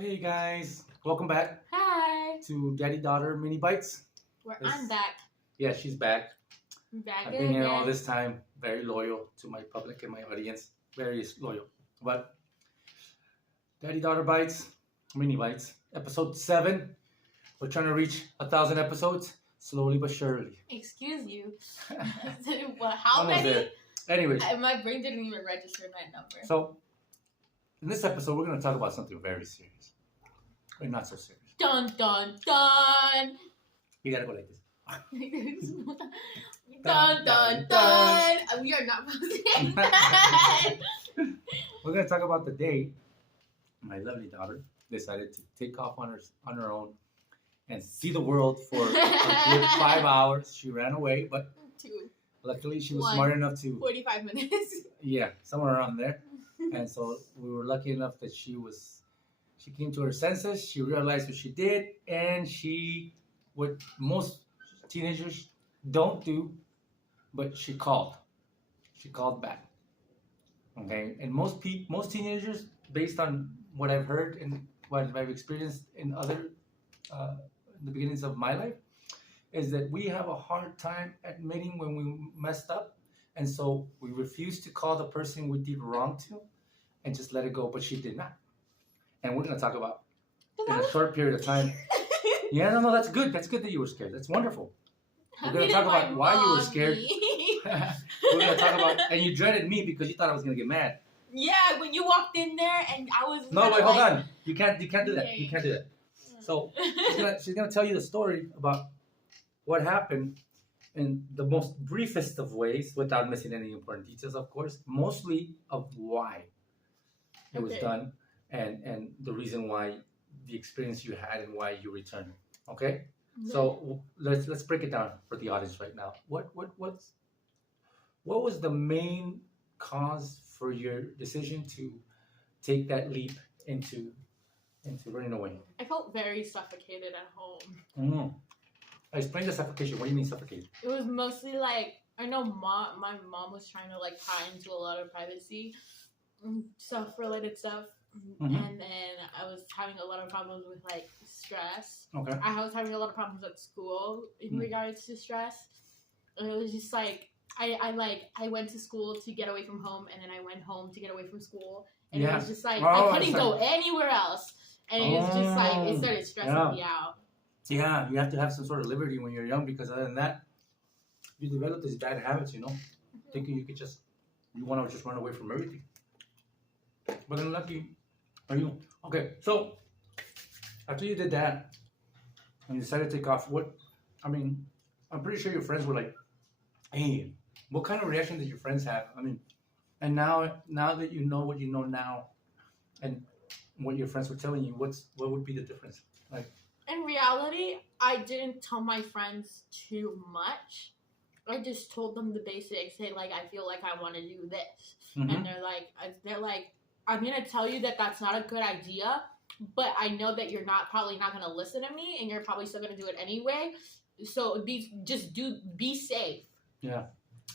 Hey guys, welcome back Hi. to Daddy Daughter Mini Bites. I'm back. Yeah, she's back. Back I've been here all again. this time, very loyal to my public and my audience. Very loyal. But Daddy Daughter Bites, Mini Bites, episode 7. We're trying to reach 1,000 episodes, slowly but surely. Excuse you. How Almost many? there. Anyways, My brain didn't even register that number. so in this episode, we're going to talk about something very serious. Or not so serious. Dun dun dun. You gotta go like this. Dun dun dun. We are not posting that. We're gonna talk about the day my lovely daughter decided to take off on her own and see the world for a good 5 hours. She ran away, but luckily she was smart enough to 45 minutes. Yeah, somewhere around there. And so we were lucky enough that she came to her senses. She realized what she did, and what most teenagers don't do, but she called back. Okay, and most teenagers, based on what I've heard and what I've experienced in the beginnings of my life, is that we have a hard time admitting when we messed up, and so we refuse to call the person we did wrong to, and just let it go. But she did not, and we're gonna talk about in a short period of time. Yeah, no, that's good. That's good that you were scared. That's wonderful. We're gonna talk about why you were scared. We're gonna talk about, and you dreaded me because you thought I was gonna get mad. Yeah, when you walked in there and I was. No, wait, hold on. You can't do that. Okay. You can't do that. So she's gonna tell you the story about what happened in the most briefest of ways, without missing any important details, of course. Mostly of why it was done, and the reason why, the experience you had, and why you returned. Okay. So let's break it down for the audience right now. What was the main cause for your decision to take that leap into running away? I felt very suffocated at home. Mm. Explain the suffocation. What do you mean suffocated? It was mostly like, I know my mom was trying to like pry into a lot of privacy, related stuff. Mm-hmm. And then I was having a lot of problems with like stress. Okay. I was having a lot of problems at school in regards to stress. And it was just like I went to school to get away from home, and then I went home to get away from school, and it was just like I couldn't go anywhere else, and it was just like it started stressing me out. Yeah, you have to have some sort of liberty when you're young, because other than that, you develop these bad habits, thinking you want to just run away from everything. But then lucky are you. Okay, so after you did that and you decided to take off, I'm pretty sure your friends were like, hey, what kind of reaction did your friends have? And now that you know what you know now, and what your friends were telling you, what would be the difference? Like, in reality, I didn't tell my friends too much. I just told them the basics. Hey, like, I feel like I want to do this. mm-hmm. And they're like, I'm going to tell you that that's not a good idea, but I know that you're probably not going to listen to me, and you're probably still going to do it anyway. So be safe. Yeah.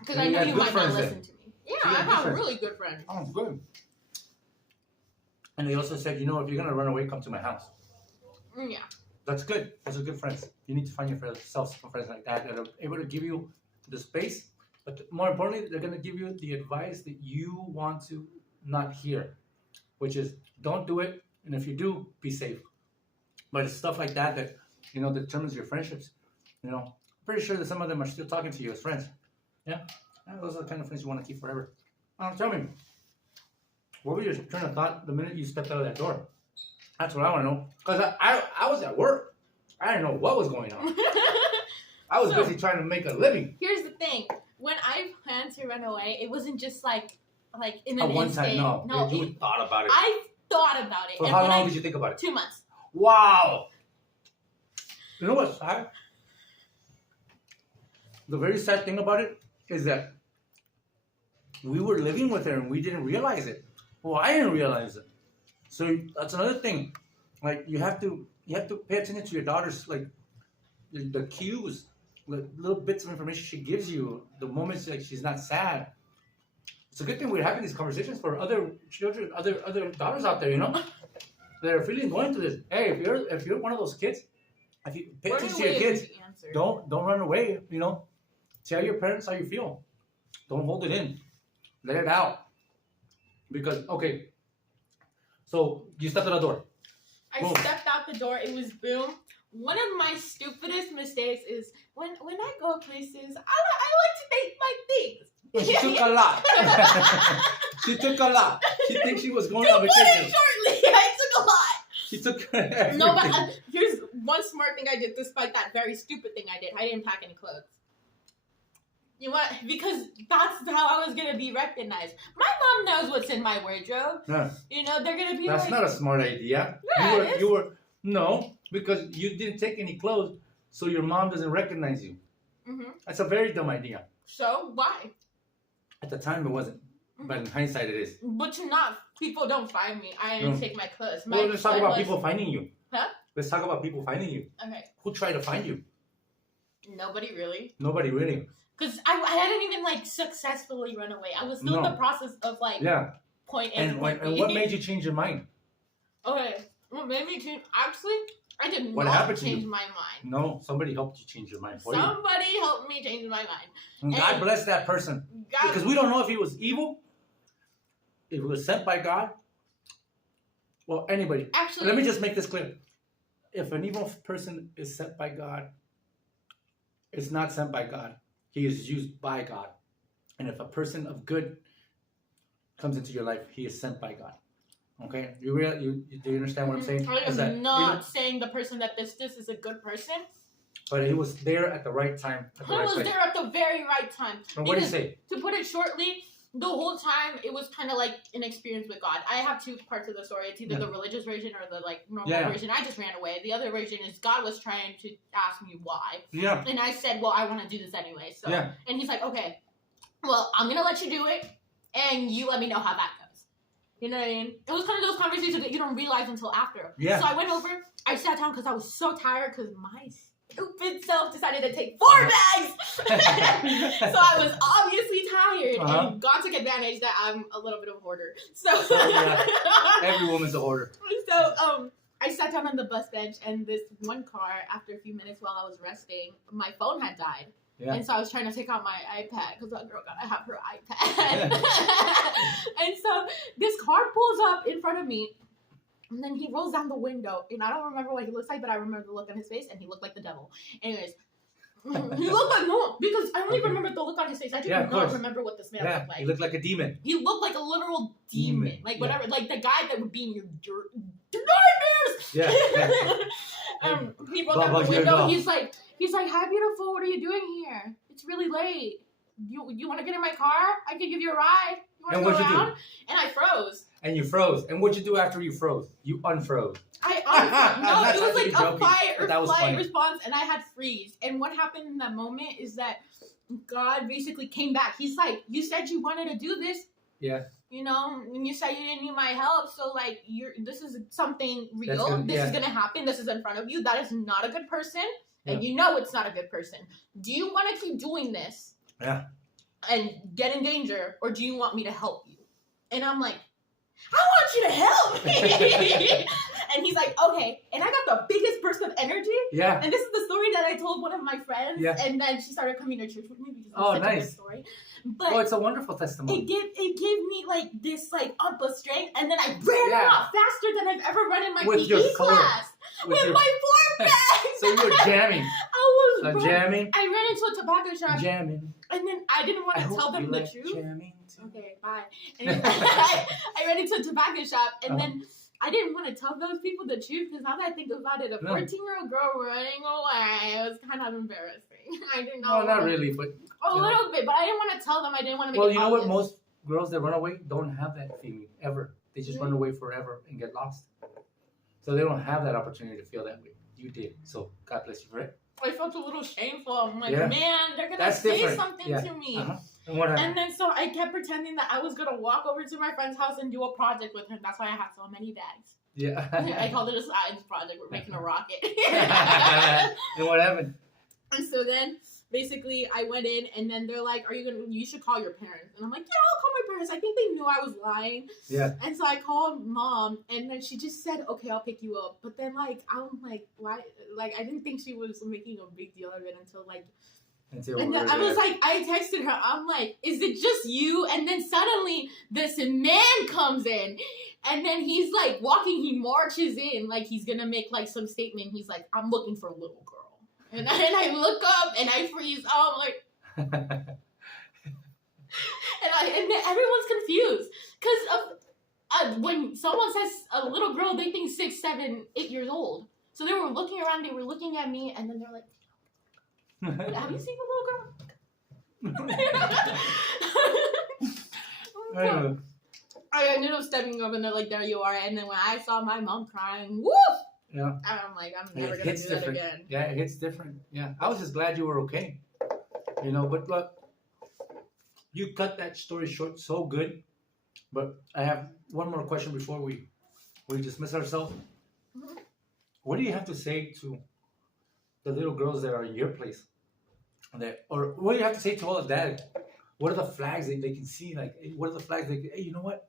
Because I know you might not listen to me. Yeah, I have really good friends. Oh, good. And they also said, if you're going to run away, come to my house. Yeah. That's good. Those are good friends. You need to find yourself some friends like that are able to give you the space, but more importantly, they're going to give you the advice that you want to not hear, which is don't do it, and if you do, be safe. But it's stuff like that determines your friendships. I'm pretty sure that some of them are still talking to you as friends. Yeah, those are the kind of friends you want to keep forever. Tell me, what was your train of thought the minute you stepped out of that door? That's what I want to know, because I was at work. I didn't know what was going on. I was busy trying to make a living. Here's the thing: when I planned to run away, it wasn't just like in an one instant. time. No, you thought about it. I thought about it. For how long did you think about it? 2 months. Wow. You know what's sad? The very sad thing about it is that we were living with her and we didn't realize it. Well, I didn't realize it. So that's another thing. Like, you have to pay attention to your daughter's, like, the cues, the little bits of information she gives you, the moments like she's not sad. It's a good thing we're having these conversations for other children, other daughters out there, that are feeling going through this. Hey, if you're one of those kids, if you pay attention to your kids, don't run away. You know, tell your parents how you feel. Don't hold it in. Let it out. Because okay, so you stepped out the door. I stepped out the door. It was boom. One of my stupidest mistakes is when I go places, I like to take my things. But she took a lot. She took a lot. She thinks she was going on vacation. Shortly, I took a lot. She took everything. No, but here's one smart thing I did, despite that very stupid thing I did. I didn't pack any clothes. You know what? Because that's how I was gonna be recognized. My mom knows what's in my wardrobe. Yeah. You know, they're gonna be That's like, not a smart idea. Yeah, You were no, because you didn't take any clothes, so your mom doesn't recognize you. Mm-hmm. That's a very dumb idea. So why? At the time, it wasn't, but in hindsight, it is. But you're not. People don't find me. I didn't take my clothes. Well, let's talk about people finding you. Huh? Let's talk about people finding you. Okay. Who tried to find you? Nobody really. Nobody really. Because I didn't even like successfully run away. I was still in the process of like point A to point B. And what made you change your mind? Okay. What made me change? Actually, I did What not happened to change you? my mind. No, somebody helped you change your mind for Somebody helped me change my mind. you. And God bless that person. Because we don't know if he was evil, if he was sent by God. Well, anybody. Actually, let me just make this clear. If an evil person is sent by God, it's not sent by God. He is used by God. And if a person of good comes into your life, he is sent by God. Okay? Do you understand what I'm saying? I am not saying the person that this is a good person. But he was there at the right time. He was there at the very right time. And what did he say? To put it shortly, the whole time it was kind of like an experience with God. I have two parts of the story. It's either the religious version or the like normal version. I just ran away. The other version is God was trying to ask me why. Yeah. And I said, well, I want to do this anyway. So and he's like, okay, well, I'm gonna let you do it, and you let me know how that goes. You know what I mean? It was kind of those conversations that you don't realize until after. Yeah. So I went over. I sat down because I was so tired because my stupid self decided to take 4 bags. So I was obviously tired, and God took advantage that I'm a little bit of a hoarder. So every woman's a hoarder. So I sat down on the bus bench, and this one car, after a few minutes while I was resting, my phone had died. Yeah. And so I was trying to take out my iPad because that girl gotta have her iPad. And so this car pulls up in front of me. And then he rolls down the window, and I don't remember what he looks like, but I remember the look on his face, and he looked like the devil. Anyways, he looked like because I only remember the look on his face. I did not remember what this man looked like. He looked like a demon. He looked like a literal demon, like whatever, like the guy that would be in your nightmares. Yeah. He rolled down the window. He's like, "Hi, beautiful. What are you doing here? It's really late. You want to get in my car? I can give you a ride. You want to go around?" And I froze. And you froze. And what'd you do after you froze? You unfroze. I unfroze. No, it was like a fight or flight response, and I had freeze. And what happened in that moment is that God basically came back. He's like, "You said you wanted to do this. Yeah. You know, and you said you didn't need my help. So like, this is something real. This is gonna happen. This is in front of you. That is not a good person, and you know it's not a good person. Do you want to keep doing this? Yeah. And get in danger, or do you want me to help you?" And I'm like, "I want you to help me." And he's like, "Okay." And I got the biggest burst of energy. Yeah. And this is the story that I told one of my friends. Yeah. And then she started coming to church with me because it was such a good story. But it's a wonderful testimony. It gave me like this like up of strength, and then I ran out faster than I've ever run in my PE class with my 4 bags. So you were jamming. I was jamming. I ran into a tobacco shop. Jamming. And then I didn't want to tell them the truth. Jamming too. Okay, bye. And I ran into a tobacco shop, and then I didn't want to tell those people the truth because now that I think about it, a 14-year-old girl running away, it was kind of embarrassing. I didn't know. No, not really, but a little bit. But I didn't want to tell them. I didn't want to make. Well, you know what? Most girls that run away don't have that feeling ever. They just run away forever and get lost. So they don't have that opportunity to feel that way. You did. So God bless you for it. I felt a little shameful. I'm like, man, they're gonna say something to me. And what happened? And then so I kept pretending that I was gonna walk over to my friend's house and do a project with him. That's why I had so many bags. Yeah. I called it a science project. We're making a rocket. And what happened? And so then basically I went in, and then they're like, "You should call your parents." And I'm like, "Yeah, I'll call my parents, I think they knew I was lying. Yeah. And so I called mom, and then she just said, "Okay, I'll pick you up." But then like I'm like, why? Like I didn't think she was making a big deal of it until like. And then I was like, I texted her. I'm like, "Is it just you?" And then suddenly this man comes in, and then he's like walking. He marches in like he's gonna make like some statement. He's like, "I'm looking for a little girl," and I look up and I freeze. I'm like, and then everyone's confused because when someone says a little girl, they think 6, 7, 8 years old. So they were looking around. They were looking at me, and then they're like. Have you seen the little girl? I ended up stepping up and they're like, "There you are." And then when I saw my mom crying, woof! Yeah. I'm like, I'm never gonna do that again. Yeah, it hits different. Yeah. I was just glad you were okay. You know, but look, you cut that story short so good. But I have one more question before we dismiss ourselves. Mm-hmm. What do you have to say to the little girls that are in your place? Or what do you have to say to all the dads? What are the flags that they can see? Like, what are the flags they can, hey, you know what?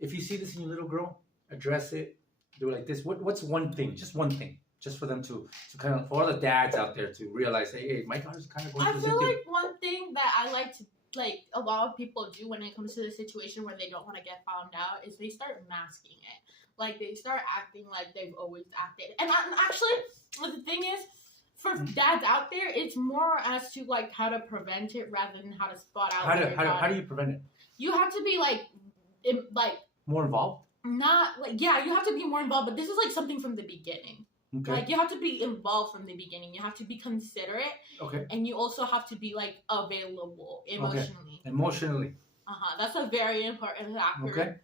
If you see this in your little girl, address it. Do it like this. What's one thing? Just one thing. Just for them to kind of, for all the dads out there to realize, hey, my daughter's kind of going through something. I feel like one thing that I like to, like, a lot of people do when it comes to the situation where they don't want to get found out is they start masking it. Like, they start acting like they've always acted. And actually, the thing is, for dads out there, it's more as to like how to prevent it rather than how to spot out. How do you prevent it? You have to be like more involved. Not like you have to be more involved, but this is like something from the beginning. Okay. Like you have to be involved from the beginning. You have to be considerate. Okay. And you also have to be like available emotionally. Okay. Emotionally. That's a very important factor. Okay.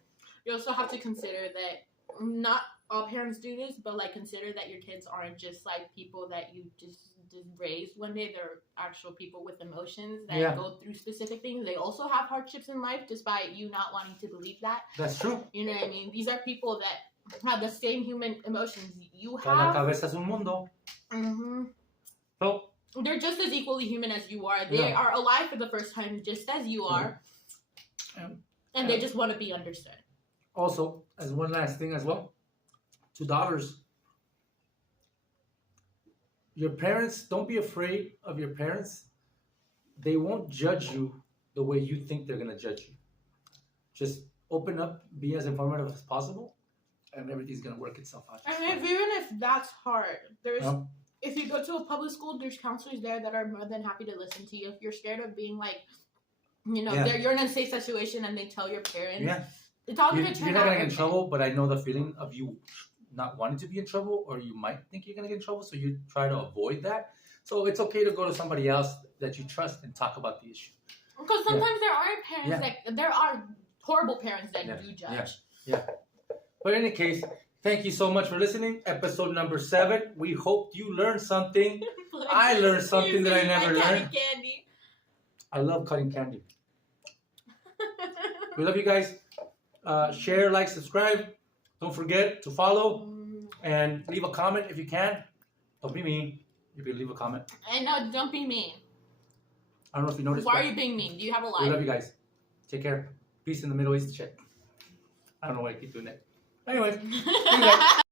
You also have to consider that not all parents do this, but like consider that your kids aren't just like people that you just raised one day. They're actual people with emotions that go through specific things. They also have hardships in life, despite you not wanting to believe that. That's true. You know what I mean? These are people that have the same human emotions you have. Cada cabeza es un mundo. Mm-hmm. So they're just as equally human as you are. They are alive for the first time, just as you are, and they just want to be understood. Also, as one last thing as well. To daughters, your parents, don't be afraid of your parents. They won't judge you the way you think they're going to judge you. Just open up, be as informative as possible, and everything's going to work itself out. I mean, even if that's hard, if you go to a public school, there's counselors there that are more than happy to listen to you. If you're scared of being like, you're in a safe situation and they tell your parents. Yeah. It's all going to turn out. You're not going to get in trouble, but I know the feeling of you not wanting to be in trouble, or you might think you're going to get in trouble, so you try to avoid that. So it's okay to go to somebody else that you trust and talk about the issue. Because sometimes there are parents there are horrible parents that do judge. Yeah. But in any case, thank you so much for listening. Episode number 7. We hope you learned something. I learned something that I never learned. Candy. I love cutting candy. We love you guys. Share, like, subscribe. Don't forget to follow and leave a comment if you can. Don't be mean. You can leave a comment. And no, don't be mean. I don't know if you noticed. Why are you being mean? Do you have a life? We love you guys. Take care. Peace in the Middle East. Shit. I don't know why I keep doing that. Anyways.